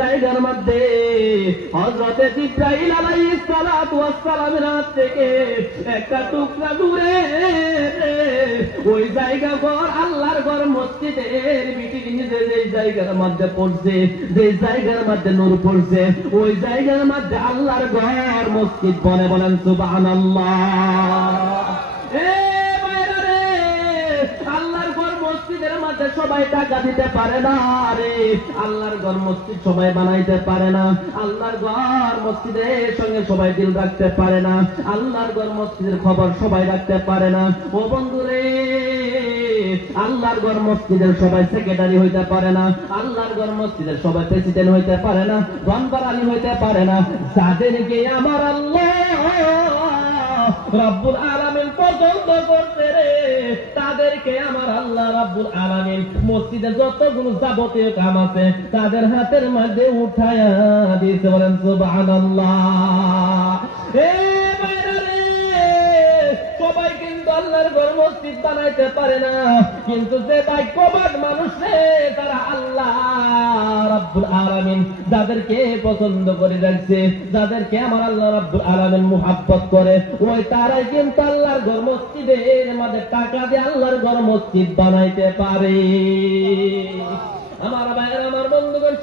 জায়গার মধ্যে হযরত জিবরাইল আলাইহিস সালাতু ওয়াস সালামের হাত থেকে একটা টুকরা দূরে ওই জায়গা ঘর আল্লাহর ঘর মসজিদের বিটির নিজে যে জায়গার মধ্যে পড়ছে, যে জায়গার মধ্যে নূর পড়ছে, ওই জায়গার মধ্যে আল্লাহর ঘর মসজিদ বনে। বলেন সুবহানাল্লাহ। আল্লাহর ঘর মসজিদের মধ্যে সবাই টাকা দিতে পারে না রে, আল্লাহর ঘর মসজিদ সবাই বানাইতে পারে না, আল্লাহর ঘর মসজিদের সঙ্গে সবাই দিল রাখতে পারে না, আল্লাহর ঘর মসজিদের খবর সবাই রাখতে পারে না। ও বন্ধুরে, আল্লাহর ঘর মসজিদের সবাই সেক্রেটারি হইতে পারে না, আল্লাহর ঘর মসজিদের সবাই প্রেসিডেন্ট হইতে পারে না, রনবারানি হইতে পারে না। যাদেরকে আমার আল্লাহ রব্বুল আলামিন পছন্দ করতে রে, তাদেরকে আমার আল্লাহ রব্বুল আলামিন মসজিদে যতগুলো যাবতীয় কাম আছে তাদের হাতের মধ্যে উঠায়া দিয়েছে। বলেন সুবহানাল্লাহ। সবাই কিন্তু আল্লাহর ঘর মসজিদ বানাইতে পারে না, কিন্তু যে ভাগ্যবান মানুষ রে, তারা আল্লাহ রাব্বুল আলামিন যাদেরকে পছন্দ করে রাখছে, যাদেরকে আমার আল্লাহ রাব্বুল আলামিন মুহাব্বত করে, ওই তারাই কিন্তু আল্লাহর ঘর মসজিদের মধ্যে টাকা দিয়ে আল্লাহর ঘর মসজিদ বানাইতে পারে। আমার ভাইয়ের, আমার বন্ধুগণ,